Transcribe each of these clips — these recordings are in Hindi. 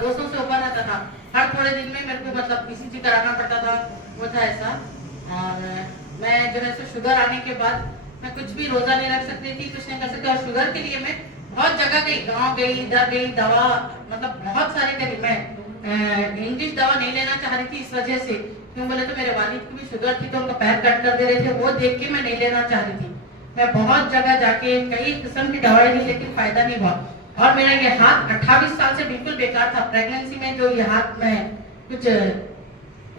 200 से ऊपर रहता था। हर थोड़े दिन में मेरे को मतलब पीसीजी कराना पड़ता था, वो था ऐसा। और मैं जो है सो शुगर आने के बाद मैं कुछ भी रोजा नहीं रख सकती थी, कुछ नहीं कर सकती। और शुगर के लिए मैं बहुत जगह गई, गांव गई, इधर गई, दवा मतलब बहुत सारे करी। मैं इंग्लिश दवा नहीं लेना चाह रही थी इस वजह से, क्यों बोले तो मेरे वालिद की भी शुगर थी, तो उनका पैर कट कर दे रहे थे, वो देख के मैं नहीं लेना चाह रही थी। मैं बहुत जगह जाके कई किस्म की दवाई ली, लेकिन फायदा नहीं हुआ। और मेरा ये हाथ 28 साल से बिल्कुल बेकार था। प्रेगनेंसी में जो ये हाथ में कुछ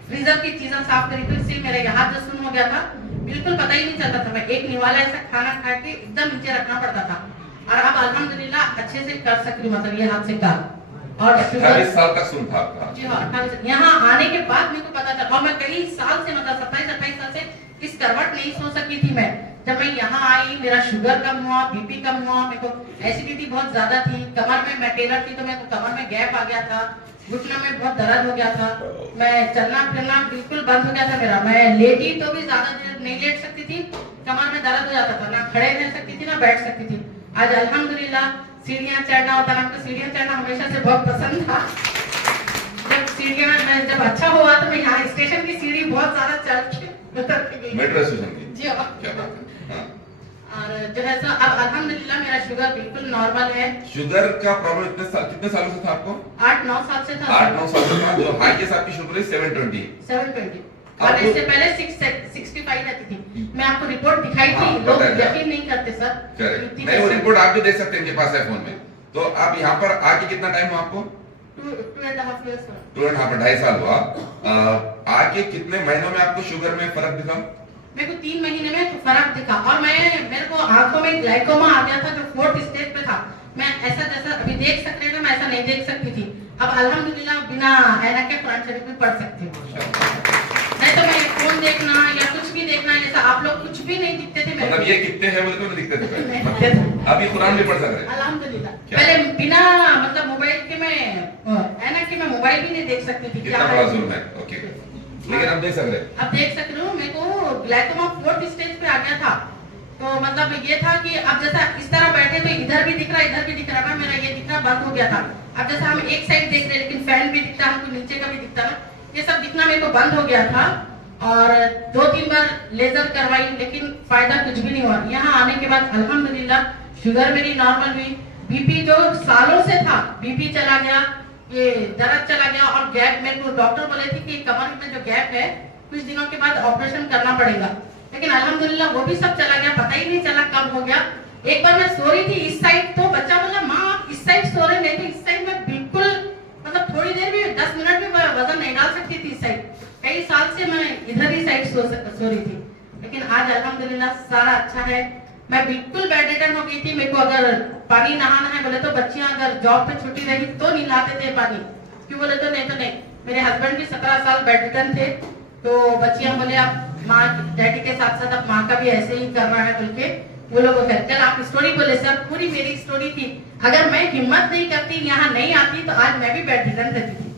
फ्रीजर की चीजें साफ करी थी, इससे मेरा ये हाथ जो सुन हो गया था, बिल्कुल पता ही नहीं चलता था। मैं एक निवाला ऐसा खाना खा के एकदम नीचे रखना पड़ता था। और अब अल्हम्दुलिल्लाह अच्छे से कर सकती हूँ, मतलब ये हाथ से काम। और 28 साल का सुन था आपका? जी हाँ, 28। यहाँ आने के बाद मेरे को पता चला। और मैं कई साल से मतलब 27-28 साल से इस करवट नहीं सो सकी थी मैं। जब मैं यहाँ आई, मेरा शुगर कम हुआ, बीपी कम हुआ, मेरे को एसिडिटी बहुत ज्यादा थी, कमर में मैं टेलर थी तो मेरे को कमर में गैप आ गया था, घुटना में बहुत दर्द हो गया था, मैं चलना फिरना बिल्कुल बंद हो गया था मेरा। मैं लेटी तो भी ज्यादा देर नहीं लेट सकती थी, कमर में दर्द हो जाता था, ना खड़े रह सकती थी ना बैठ सकती थी। आज अल्हम्दुलिल्लाह सीढ़ियाँ चढ़ना होता है, हमको सीढ़ियाँ चढ़ना हमेशा से बहुत पसंद था। जब सीढ़ियाँ में जब अच्छा हुआ तो मैं यहाँ स्टेशन की सीढ़ी बहुत ज्यादा चढ़ के उतर के गई। मेट्रो स्टेशन की? जी हाँ। क्या बात है। हाँ। और जो है सो अब अल्हम्दुलिल्लाह मेरा शुगर बिल्कुल नॉर्मल है। शुगर का प्रॉब्लम कितने सालों से था आपको? 8-9 साल से था। 8-9 साल से था। जो हाईएस्ट आपकी शुगर है 720। 720। और इससे पहले 65 रहती थी। मैं आपको रिपोर्ट दिखाई थी, लोग यकीन नहीं करते सर। नहीं, वो रिपोर्ट आप भी देख सकते हैं, इनके पास है फोन में। तो आप यहाँ पर आके कितना टाइम हुआ आपको? 2.5 years। 2.5 2.5 साल हुआ। आके कितने महीनों में आपको शुगर में फर्क दिखा? मेरे को 3 महीने में फर्क दिखा। और मेरे को आंखों में ग्लाइकोमा आ गया था जो 4th स्टेज पे था। मैं ऐसा जैसा अभी देख सकते हैं, मैं ऐसा नहीं देख सकती थी। अब अल्हम्दुलिल्लाह बिना ऐना के कुरान शरीफ में पढ़ सकती हूँ। नहीं तो मैं फोन देखना या कुछ भी देखना, जैसा आप लोग कुछ भी नहीं दिखते थे। मतलब ये कितने हैं बोले तो नहीं दिखते थे पहले? अब ये कुरान भी पढ़ सक रहे हैं अल्हम्दुलिल्लाह। पहले बिना मतलब मोबाइल के मैं ऐना के मैं मोबाइल भी नहीं देख सकती थी। कितना बड़ा जुल्म है। ओके, लेकिन अब देख सक रहे हैं। अब देख सक रही हूँ। मेरे को ग्लाइकोमा 4th स्टेज पे आ गया था। तो मतलब ये था कि अब जैसा इस तरह बैठे तो इधर भी दिख रहा, इधर भी दिख रहा था, मेरा ये दिखना बंद हो गया था। अब जैसा हम एक साइड देख रहे लेकिन फैन भी दिखता, हमको नीचे का भी दिखता ना, ये सब दिखना मेरे को बंद हो गया था। और 2-3 बार लेजर करवाई, लेकिन फायदा कुछ भी नहीं हुआ। यहाँ आने के बाद अल्हम्दुलिल्लाह शुगर मेरी नॉर्मल हुई, बीपी जो सालों से था बीपी चला गया, ये दर्द चला गया। और गैप मेरे को डॉक्टर बोले थे कि कमर में जो गैप है कुछ दिनों के बाद ऑपरेशन करना पड़ेगा, लेकिन अल्हम्दुलिल्लाह वो भी सब चला गया, पता ही नहीं चला कब हो गया। एक बार मैं सो रही थी इस साइड, तो बच्चा बोला माँ आप इस साइड सो रहे, नहीं तो इस साइड में बिल्कुल मतलब थोड़ी देर भी 10 मिनट भी वजन नहीं डाल सकती थी इस साइड। कई साल से मैं इधर ही साइड सो रही थी, लेकिन आज अल्हम्दुलिल्लाह सारा अच्छा है। मैं बिल्कुल बेड रिटर्न हो गई थी। मेरे को अगर पानी नहाना है बोले तो बच्चियां अगर जॉब पे छुट्टी रही तो नहीं नहाते थे पानी, क्यों बोले तो नहीं। मेरे हस्बैंड भी 17 साल बेड रिटर्न थे, तो बच्चियां बोले आप माँ डैडी के साथ साथ अब माँ का भी ऐसे ही करना है बोल के वो लोग कल आप स्टोरी बोले सर, पूरी मेरी स्टोरी थी। अगर मैं हिम्मत नहीं करती, यहाँ नहीं आती तो आज मैं भी बेड रिटर्न रहती थी।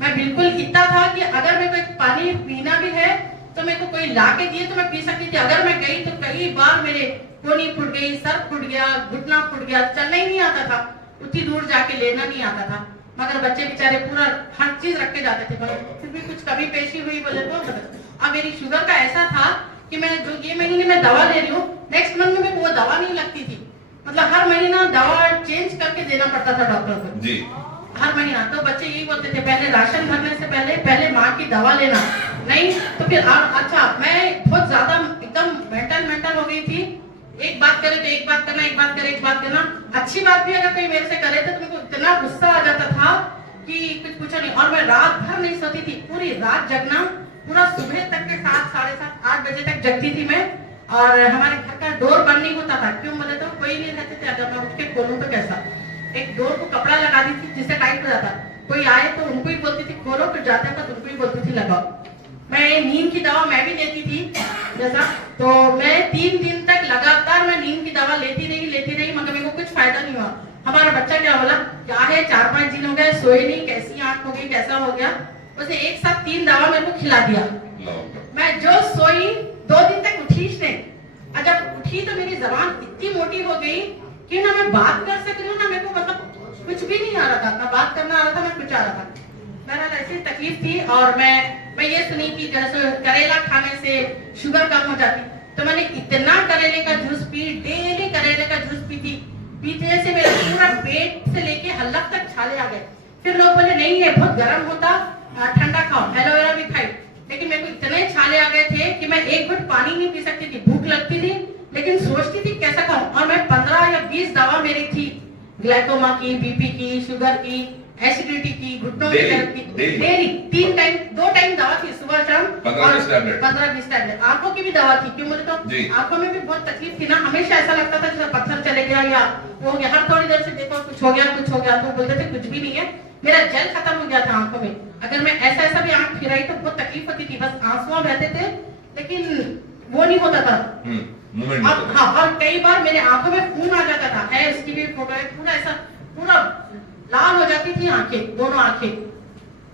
मैं बिल्कुल इतना था कि अगर मेरे को एक पानी पीना भी है तो मेरे को कोई ला के दिए तो मैं पी सकती थी। अगर मैं गई तो कई बार मेरे कोनी फूट गई, सर फूट गया, घुटना फूट गया, चलना ही नहीं आता था, उतनी दूर जाके लेना नहीं आता था। मगर बच्चे बेचारे पूरा हर चीज रख के जाते थे, फिर भी कुछ कभी पेशी हुई बोले तो। अब मेरी शुगर का ऐसा था कि मैं जो ये महीने में दवा ले रही हूँ, नेक्स्ट मंथ में वो दवा नहीं लगती थी। मतलब हर महीना दवा चेंज करके देना पड़ता था डॉक्टर को जी, हर महीना। तो बच्चे यही बोलते थे पहले राशन भरने से पहले माँ की दवा लेना, नहीं तो फिर अच्छा। मैं बहुत ज्यादा एकदम मेंटल हो गई थी। एक बात करे तो एक बात करना, एक बात करे एक बात करना। अच्छी बात भी अगर कोई मेरे से करे तो मेरे को इतना गुस्सा आ जाता था कि कुछ पूछो नहीं। और मैं रात भर नहीं सोती थी, पूरी रात जगना, पूरा सुबह तक के 7, 7:30, 8 बजे तक जगती थी मैं। और हमारे घर का डोर बंद नहीं होता था, क्यों बोले तो कोई नहीं रहते थे। अगर मैं उठ के खोलूं तो कैसा, एक डोर को कपड़ा लगा दी थी जिससे टाइट हो जाता, कोई आए तो उनको ही बोलती थी खोलो, फिर जाते तो उनको ही बोलती थी लगाओ। मैं नींद की दवा मैं भी लेती थी जैसा, तो मैं 3 दिन तक लगातार मैं नींद की दवा लेती रही, मगर मेरे को कुछ फायदा नहीं हुआ। हमारा बच्चा क्या बोला, क्या है 4-5 दिन हो गए सोए नहीं, कैसी आंख हो गई, कैसा हो गया। उसे एक साथ 3 दवा मेरे को खिला दिया। मैं जो सोई 2 दिन तक उठीश नहीं, और जब उठी तो मेरी जबान इतनी मोटी हो गई कि ना मैं बात कर सक रही हूँ, ना मेरे को मतलब कुछ भी नहीं आ रहा था, ना बात करना आ रहा था, मैं कुछ जा रहा था। बहरहाल ऐसी तकलीफ थी और मैं ये सुनी कि जैसे करेला खाने से शुगर कम हो जाती, तो मैंने इतना करेले का जूस पी, डेली करेले का जूस पीती, पीने से मेरा पूरा पेट से लेके हलक तक छाले आ गए। फिर लोग बोले नहीं ये बहुत गर्म होता, ठंडा खाओ, एलोवेरा भी खाई, लेकिन मेरे को इतने छाले आ गए थे कि मैं एक घुट पानी नहीं पी सकती थी, भूख लगती थी लेकिन सोचती थी कैसा खाऊं। और मैं 15 या 20 दवा मेरी थी, ग्लाइकोमा की, बीपी की, शुगर की, एसिडिटी की, घुटनों की दर्द की, डेली 2 टाइम दवा थी, सुबह शाम 15-20 टैबलेट। आंखों की भी दवा थी, क्यों बोले तो आंखों में भी बहुत तकलीफ थी ना, हमेशा ऐसा लगता था जैसे पत्थर चले गया या वो हो गया, हर थोड़ी देर से देखो कुछ हो गया, तो बोलते थे कुछ भी नहीं है, मेरा जल खत्म हो गया था आंखों में। अगर मैं ऐसा भी आंख फिराई तो बहुत तकलीफ होती थी, बस आंसू बहते थे लेकिन वो नहीं होता था। हाँ, और कई बार मेरे आंखों में खून आ जाता था, है उसकी भी फोटो है, पूरा ऐसा पूरा लाल हो जाती थी आंखें, दोनों आंखें,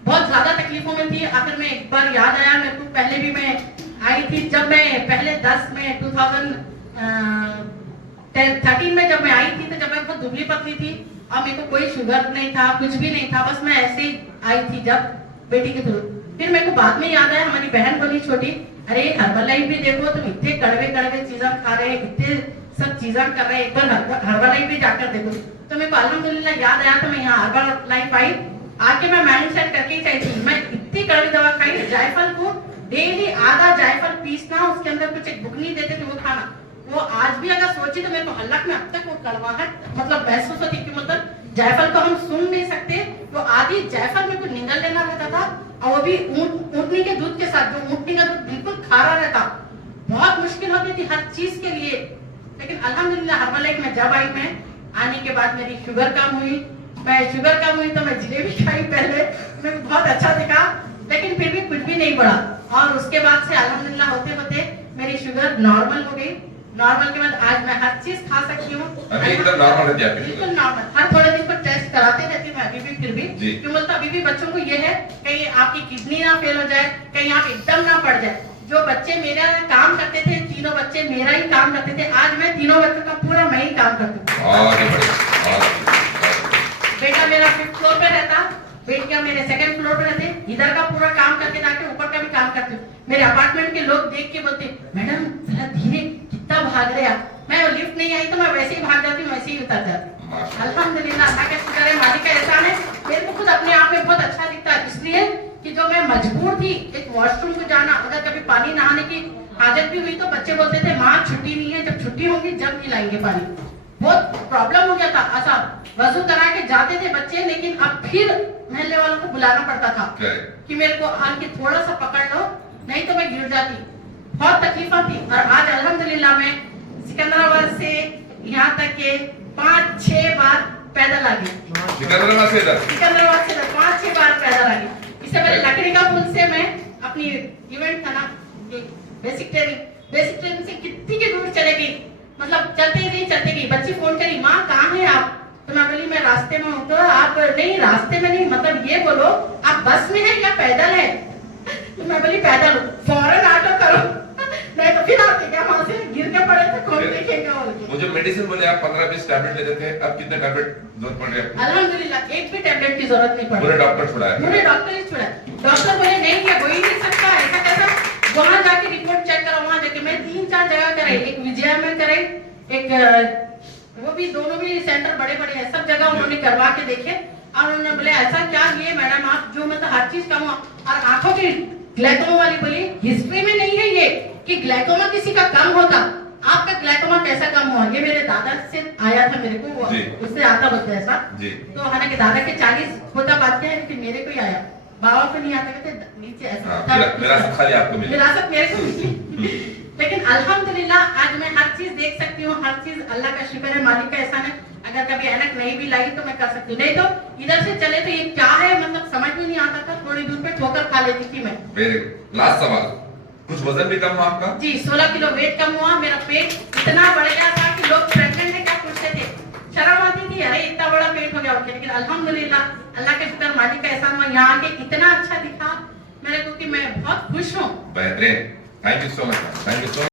बहुत ज्यादा तकलीफों में थी। आखिर में एक बार याद आया मेरे को, पहले भी मैं आई थी, जब मैं पहले 10 में 2013 में जब मैं आई थी, तो जब मैं बहुत दुबली पतली थी और मेरे को कोई शुगर नहीं था, कुछ भी नहीं था, बस मैं ऐसे ही आई थी जब बेटी के थ्रू। फिर मेरे को बाद में याद आया, हमारी बहन बोली छोटी, अरे हर्बल लाइफ भी देखो, तुम इतने कड़वे चीजें खा रहे, इतने सब चीजें कर रहे, एक बार हर्बल लाइफ भी जाकर देखो। तो मेरे को अल्हम्दुलिल्लाह याद आया, तो मैं यहाँ हर्बल लाइफ आई, आके मैं माइंड सेट करके ही चाहिए थी, मैं इतनी कड़वी दवा खाई, जायफल को डेली आधा जायफल पीसना, उसके अंदर कुछ एक बुकनी देते थे वो खाना, वो आज भी अगर सोची तो मेरे को हल्क में अब तक वो कड़वाहट मतलब महसूस होती, कि मतलब जायफल को हम सुन नहीं सकते, तो आधी जायफल मेरे को निगल लेना रहता था, और वो भी ऊँटनी के दूध के साथ, जो ऊँटनी का दूध बिल्कुल खारा रहता, बहुत मुश्किल होती थी हर चीज के लिए। लेकिन अल्हम्दुलिल्लाह हर्बल लाइफ में जब आई, मैं आने के बाद मेरी शुगर कम हुई, तो मैं जलेबी खाई पहले, मेरे को बहुत अच्छा दिखा, लेकिन फिर भी कुछ भी नहीं बढ़ा, और उसके बाद से अल्हम्दुलिल्लाह होते होते मेरी शुगर नॉर्मल हो गई। नॉर्मल के बाद आज मैं हर चीज खा सकती हूँ, अभी एकदम नॉर्मल रहती है आपकी शुगर? बिल्कुल नॉर्मल, हर थोड़े दिन पर टेस्ट कराते रहती हूँ अभी भी, फिर भी क्यों बोलता, अभी भी बच्चों को ये है कहीं आपकी किडनी ना फेल हो जाए, कहीं आप एकदम ना पड़ जाए। जो बच्चे मेरा काम करते थे, तीनों बच्चे मेरा ही काम करते थे, आज मैं तीनों बच्चों का पूरा मैं ही काम करती हूँ। बेटा मेरा 5th फ्लोर पे रहता, बेटियां मेरे 2nd फ्लोर पे रहते, इधर का पूरा काम करके जाके ऊपर का भी काम करती हूँ। मेरे अपार्टमेंट के लोग देख के बोलते, मैडम जरा धीरे, कितना भाग रहे आप। मैं वो लिफ्ट नहीं आई तो मैं वैसे ही भाग जाती हूँ, वैसे ही उतर जाती। अल्हम्दुलिल्लाह, अल्लाह का शुक्र है, मालिक का एहसान है। मेरे को खुद अपने आप में बहुत अच्छा दिखता है, इसलिए कि जो मैं मजबूर थी एक वॉशरूम को जाना, अगर कभी पानी नहाने की हाजत भी हुई तो बच्चे बोलते थे माँ छुट्टी नहीं है, जब छुट्टी होगी जब नहीं लाएंगे पानी। बहुत प्रॉब्लम हो गया था, ऐसा वजू करा के जाते थे बच्चे, लेकिन अब फिर महल्ले वालों को बुलाना पड़ता था कि मेरे को आके थोड़ा सा पकड़ लो, नहीं तो मैं गिर जाती। बहुत तकलीफा थी, और आज अल्हम्दुलिल्लाह मैं सिकंदराबाद से यहाँ तक के 5-6 बार पैदल आ गई। सिकंदराबाद से 5-6 बार पैदल आ गई। इससे पहले लकड़ी का पुल से मैं अपनी इवेंट था ना, बेसिक ट्रेनिंग से कितनी की दूर चले गई, मतलब चलते गई। बच्ची फोन करी, माँ कहाँ है आप? तो मैं बोली मैं रास्ते में हूँ। तो आप नहीं, रास्ते में नहीं, मतलब ये बोलो आप बस में है या पैदल है? तो मैं बोली पैदल। फौरन ऑटो करो, नहीं तो फिर आप क्या वहां से गिर के पड़े तो कौन देखेगा? वो जो मेडिसिन बोले आप 15-20 टैबलेट लेते थे, अब कितने टैबलेट जरूरत पड़ रही है? अल्हम्दुलिल्लाह एक भी टैबलेट की जरूरत नहीं पड़ी। पूरे डॉक्टर छुड़ाया? पूरे डॉक्टर ही छुड़ाया। डॉक्टर बोले नहीं ये हो ही नहीं सकता, ऐसा कैसा? वहां जाके रिपोर्ट चेक करो, वहां जाके मैं 3-4 जगह कराई, एक विजय में कराई, एक वो भी, दोनों भी सेंटर बड़े है, सब जगह उन्होंने करवा के देखे, और उन्होंने बोले ऐसा क्या ये मैडम आप जो मतलब हर चीज कम हो। और आंखों की ग्लाइकोमा वाली बोली हिस्ट्री में नहीं है ये कि ग्लाइकोमा किसी का कम होता, आपका ग्लाइकोमा कैसा कम हुआ? ये मेरे दादा से आया था, मेरे को उससे आता बोलते ऐसा। तो हालांकि दादा के 40 होता बात है, लेकिन मेरे को ही आया, बाबा को नहीं आता, कहते नीचे ऐसा विरासत खाली आपको मिली, विरासत मेरे को मिली। लेकिन अल्हम्दुलिल्लाह आज मैं हर चीज देख सकती हूँ, हर चीज अल्लाह का शुक्र है, मालिक का एहसान है। अगर कभी ऐनक नहीं भी लाई तो मैं कर सकती हूँ, नहीं तो इधर से चले तो ये क्या है मतलब समझ में नहीं आता था, थोड़ी दूर पे ठोकर खा लेती थी मैं। लास्ट सवाल, कुछ वजन भी कम हुआ आपका? जी 16 किलो वेट कम हुआ, मेरा पेट इतना बढ़ गया था कि लोग प्रेग्नेंट है क्या पूछते थे, शर्म आती थी, अरे इतना बड़ा पेट हो गया। लेकिन अल्हम्दुलिल्लाह अल्लाह का शुक्र, मालिक का एहसान हुआ, यहाँ आके इतना अच्छा दिखा मेरे को कि मैं बहुत खुश हूँ। बेहतरीन, thank you so much, thank you so much.